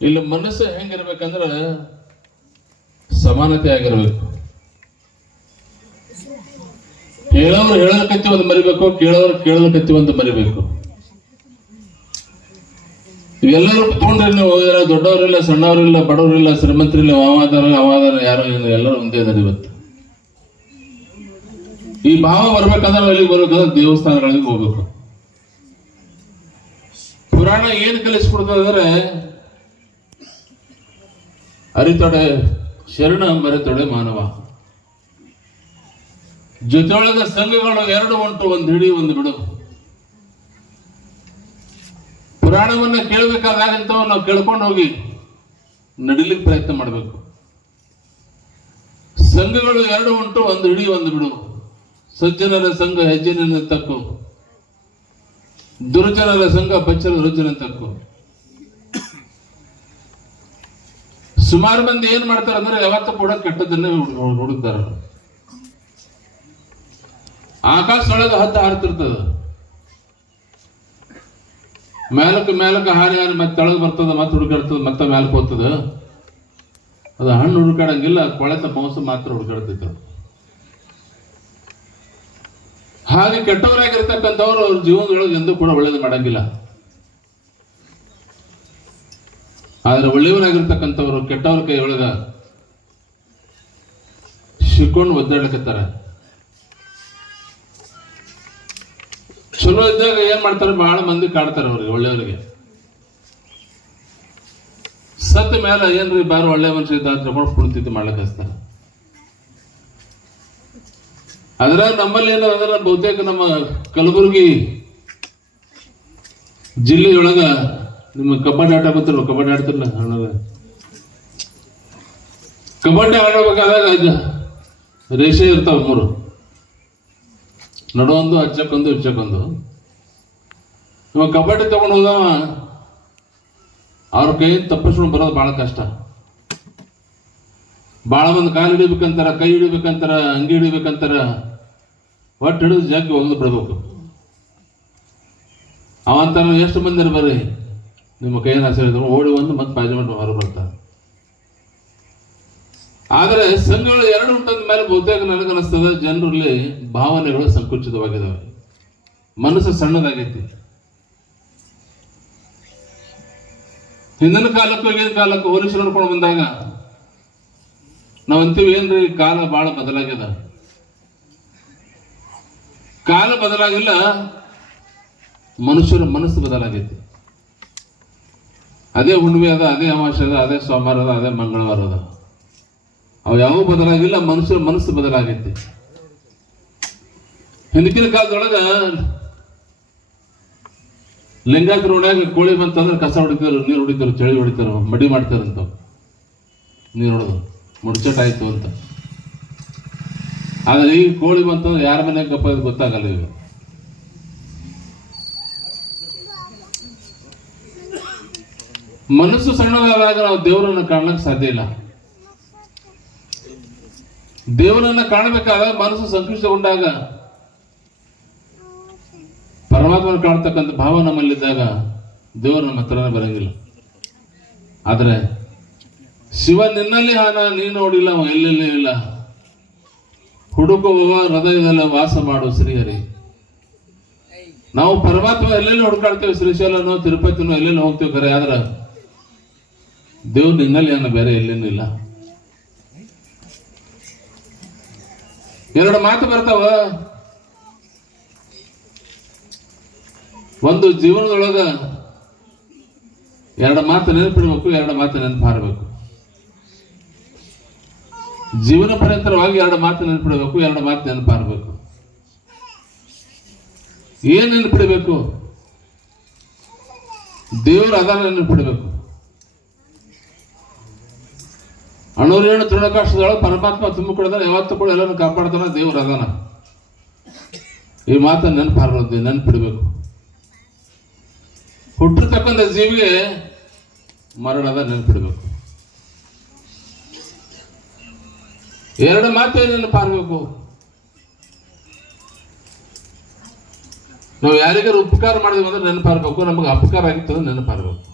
ಇಲ್ಲಿ ಮನಸ್ಸು ಹೆಂಗಿರ್ಬೇಕಂದ್ರ ಸಮಾನತೆ ಆಗಿರ್ಬೇಕು. ಹೇಳೋರು ಹೇಳಕತ್ತಿ ಒಂದು ಮರಿಬೇಕು, ಕೇಳೋರು ಕೇಳಲಕತ್ತಿ ಒಂದು ಮರಿಬೇಕು. ಎಲ್ಲರೂ ತಗೊಂಡ್ರೆ ನೀವು ದೊಡ್ಡವರಿಲ್ಲ, ಸಣ್ಣವರಿಲ್ಲ, ಬಡವರಿಲ್ಲ, ಶ್ರೀಮಂತರಿಲ್ಲ ಅವಾದಾರ ಅವಾದಾರ ಯಾರು ಎಲ್ಲರೂ ಒಂದೇ ಇದ್ದಾರೆ ಇವತ್ತು. ಈ ಭಾವ ಬರ್ಬೇಕಂದ್ರೆ ಅಲ್ಲಿಗೆ ಬರ್ಬೇಕಂದ್ರೆ ದೇವಸ್ಥಾನಗಳಿಗೆ ಹೋಗ್ಬೇಕು. ಪುರಾಣ ಏನು ಕಲಿಸ್ಕೊಡ್ತದೆ ಅರಿತೊಡೆ, ಶರಣ ಮರೆತೊಡೆ ಮಾನವ. ಜೊತೆಯೊಳಗ ಸಂಘಗಳು ಎರಡು ಉಂಟು, ಒಂದು ಹಿಡಿ, ಒಂದು ಬಿಡು. ಪುರಾಣವನ್ನ ಕೇಳಬೇಕಾದಾಗಂತವ ನಾವು ಕೇಳ್ಕೊಂಡು ಹೋಗಿ ನಡಿಲಿಕ್ಕೆ ಪ್ರಯತ್ನ ಮಾಡಬೇಕು. ಸಂಘಗಳು ಎರಡು ಉಂಟು, ಒಂದು ಹಿಡಿ, ಒಂದು ಬಿಡು. ಸಜ್ಜನರ ಸಂಘ ಹೆಜ್ಜೆನ ತಕ್ಕು. ದುರ್ಜನರ ಸಂಘ ಬಚ್ಚರ ರುಜನ ತಕ್ಕು. ಸುಮಾರು ಮಂದಿ ಏನ್ ಮಾಡ್ತಾರೆ ಅಂದ್ರೆ ಯಾವತ್ತೂ ಕೂಡ ಕೆಟ್ಟದನ್ನೇ ಹುಡ್- ಹುಡುಕ್ತಾರ. ಆಕಾಶ ಒಳಗೆ ಹತ್ತ ಹಾರ್ತಿರ್ತದ. ಮೇಲಕ್ಕೆ ಮೇಲಕ್ಕೆ ಹಾರಿ ಹಾರಿ ಮತ್ತೆ ತೆಳಗ್ ಬರ್ತದ, ಮತ್ತೆ ಹುಡುಕಾಡ್ತದ, ಮತ್ತೆ ಮೇಲಕ್ಕೆ ಹೋಗ್ತದ. ಅದು ಹಣ್ಣು ಹುಡುಕಾಡಂಗಿಲ್ಲ ಕೊಳೆತ ಮಾಂಸ ಮಾತ್ರ ಹುಡುಕಾಡ್ತಿತ್ತ. ಹಾಗೆ ಕೆಟ್ಟವರಾಗಿರ್ತಕ್ಕಂಥವ್ರು ಅವ್ರ ಜೀವನದೊಳಗೆ ಎಂದೂ ಕೂಡ ಒಳ್ಳೇದು ಮಾಡಂಗಿಲ್ಲ. ಆದ್ರೆ ಒಳ್ಳೆಯವರಾಗಿರ್ತಕ್ಕಂಥವ್ರು, ಕೆಟ್ಟವ್ರ ಕೈ ಒಳಗ ಸಿಕ್ಕೊಂಡು ಒದ್ದಾಡ್ಲಿಕತ್ತಾರ. ಚಲೋ ಇದ್ದಾಗ ಏನ್ ಮಾಡ್ತಾರೆ? ಬಹಳ ಮಂದಿ ಕಾಡ್ತಾರೆ ಅವ್ರಿಗೆ, ಒಳ್ಳೆಯವರಿಗೆ. ಸತ್ತ ಮೇಲೆ ಏನ್ರಿ ಬಾರ ಒಳ್ಳೆ ಮನುಷ್ಯ ಇದ್ದ ತಗೊಂಡು ಕುಳಿತಿದ್ದು ಮಾಡ್ಲಿಕ್ಕೆ ಹಚ್ತಾರೆ. ಅದ್ರಾಗ ನಮ್ಮಲ್ಲಿ ಏನೋ ಅಂದ್ರೆ ಬಹುತೇಕ ನಮ್ಮ ಕಲಬುರಗಿ ಜಿಲ್ಲೆಯೊಳಗ ನಿಮ್ಮ ಕಬಡ್ಡಿ ಆಟ ಗೊತ್ತಿಲ್ಲ ಕಬಡ್ಡಿ ಆಡ್ತಿರಲ್ಲ ಹಣದ. ಕಬಡ್ಡಿ ಆಡಬೇಕಾದಾಗ ರೇಷೆ ಇರ್ತಾವ ಮೂರು. ನಡುವೊಂದು ಹಚ್ಚಕ್ಕೊಂದು ಇಚ್ಚಕ್ಕೊಂದು. ಇವಾಗ ಕಬಡ್ಡಿ ತಗೊಂಡು ಹೋದವ ಅವ್ರ ಕೈ ತಪ್ಪಿಸ್ಕೊಂಡು ಬರೋದು ಬಹಳ ಕಷ್ಟ. ಭಾಳ ಮಂದಿ ಕಾಲು ಹಿಡಿಬೇಕಂತಾರ, ಕೈ ಹಿಡಿಬೇಕಂತಾರ, ಅಂಗಿ ಹಿಡಿಬೇಕಂತಾರ ಒಟ್ಟು ಹಿಡಿದು ಜಗ್ಗಿ ಒಂದು ಬಿಡ್ಬೇಕು. ಅವಂತಾರ ಎಷ್ಟು ಮಂದಿ ಬರ್ರಿ? ನಿಮ್ಮ ಕೈಯನ್ನು ಹಸಿರಿದ್ರು ಓಡಿ ಬಂದು ಮತ್ತೆ ಪಾರ್ಲಿಮೆಂಟ್ ಹೊರ ಬರ್ತಾರೆ. ಆದರೆ ಸಂಘಗಳು ಎರಡು ಉಂಟಂದ ಮೇಲೆ ಬಹುತೇಕ ನನಗನ್ನಿಸ್ತದೆ ಜನರಲ್ಲಿ ಭಾವನೆಗಳು ಸಂಕುಚಿತವಾಗಿದ್ದಾವೆ ಮನಸ್ಸು ಸಣ್ಣದಾಗೈತಿ. ಹಿಂದಿನ ಕಾಲಕ್ಕೂ ಈಗಿನ ಕಾಲಕ್ಕೂ ಹೋಲಿಸಿ ನೋಡ್ಕೊಂಡು ಬಂದಾಗ ನಾವಂತೀವಿ ಏನ್ರಿ ಕಾಲ ಬಹಳ ಬದಲಾಗ್ಯದ ಕಾಲ ಬದಲಾಗಿಲ್ಲ, ಮನುಷ್ಯರ ಮನಸ್ಸು ಬದಲಾಗೈತಿ. ಅದೇ ಹುಣ್ಣಿಮೆ ಅದ, ಅದೇ ಅಮಾವಾಸ್ಯೆ ಅದ, ಅದೇ ಸೋಮವಾರ ಅದ, ಅದೇ ಮಂಗಳವಾರ ಅದ. ಅವು ಯಾವ ಬದಲಾಗಿಲ್ಲ ಮನುಷ್ಯರ ಮನಸ್ಸು ಬದಲಾಗೈತಿ. ಹಿಂದಿನ ಕಾಲದೊಳಗ ಲಿಂಗಾತ್ರ ಓಣ್ಯಾಗ ಕೋಳಿ ಬಂತಂದ್ರೆ ಕಸ ಹೊಡಿತಾರ, ನೀರು ಹೊಡಿತಾರ, ಚಳಿ ಹೊಡಿತಾರ, ಮಡಿ ಮಾಡ್ತಾರಂತ ನೀರು ಹೊಡೆದು, ಮುಡ್ಚಟ್ ಆಯ್ತು ಅಂತ. ಆದ್ರೆ ಈಗ ಕೋಳಿ ಬಂತಂದ್ರೆ ಯಾರ ಮನೆಗೆ ಗೊತ್ತಾಗಲ್ಲ ಈಗ. ಮನಸ್ಸು ಸಣ್ಣದಾದಾಗ ನಾವು ದೇವರನ್ನ ಕಾಣಕ್ಕೆ ಸಾಧ್ಯ ಇಲ್ಲ. ದೇವರನ್ನ ಕಾಣಬೇಕಾದಾಗ ಮನಸ್ಸು ಸಂಕುಚಿತಗೊಂಡಾಗ ಪರಮಾತ್ಮನ ಕಾಣ್ತಕ್ಕಂಥ ಭಾವ ನಮ್ಮಲ್ಲಿದ್ದಾಗ ದೇವರು ನಮ್ಮ ಹತ್ರನೇ ಬರಂಗಿಲ್ಲ. ಆದರೆ ಶಿವ ನಿನ್ನಲ್ಲಿ ಹಾನ, ನೀ ನೋಡಿಲ್ಲ ಎಲ್ಲೆಲ್ಲೇ ಇಲ್ಲ. ಹುಡುಕುವವ ಹೃದಯದಲ್ಲಿ ವಾಸ ಮಾಡು ಶ್ರೀಹರಿ ನಾವು ಪರಮಾತ್ಮ ಎಲ್ಲೆಲ್ಲಿ ಹುಡುಕಾಡ್ತೇವೆ ಶ್ರೀಶೈಲನೋ ತಿರುಪತಿನೋ ಎಲ್ಲೆಲ್ಲಿ ಹೋಗ್ತೇವೆ ಖರೆ ಆದ್ರೆ ದೇವ್ರು ನಿನ್ನಲ್ಲಿ ಬೇರೆ ಎಲ್ಲೇನೂ ಇಲ್ಲ. ಎರಡು ಮಾತು ಬರ್ತಾವ. ಒಂದು ಜೀವನದೊಳಗ ಎರಡು ಮಾತು ನೆನಪಿಡ್ಬೇಕು, ಎರಡು ಮಾತು ನೆನಪು ಹಾರಬೇಕು ಜೀವನ ಪರ್ಯಂತರವಾಗಿ ಎರಡು ಮಾತು ನೆನಪಿಡಬೇಕು, ಎರಡು ಮಾತು ನೆನಪು ಏನು ಏನ್ ನೆನಪಿಡಬೇಕು? ದೇವರು ಅದಾನ ನೆನಪಿಡಬೇಕು. ಅಣುರೇಣು ತೃಣಕಾಶದೊಳಗೆ ಪರಮಾತ್ಮ ತುಂಬಿಕೊಡದಾನ ಯಾವತ್ತೂ ಕೂಡ ಎಲ್ಲರೂ ಕಾಪಾಡ್ತಾನ, ದೇವ್ರು ಅದಾನ ಈ ಮಾತನ್ನು ನೆನಪಾರ್ಬೋದು ನೆನಪಿಡ್ಬೇಕು. ಹುಟ್ಟಿರ್ತಕ್ಕಂಥ ಜೀವಿಗೆ ಮರಣದ ನೆನಪಿಡ್ಬೇಕು. ಎರಡು ಮಾತು ನೆನಪಾರ್ಬೇಕು. ನಾವು ಯಾರಿಗಾರು ಉಪಕಾರ ಮಾಡಿದ್ವಿ ಅಂದ್ರೆ ನೆನಪಾರ್ಬೇಕು, ನಮಗೆ ಅಪಕಾರ ಆಗಿತ್ತು ಅಂದ್ರೆ ನೆನಪು ಹಾರಬೇಕು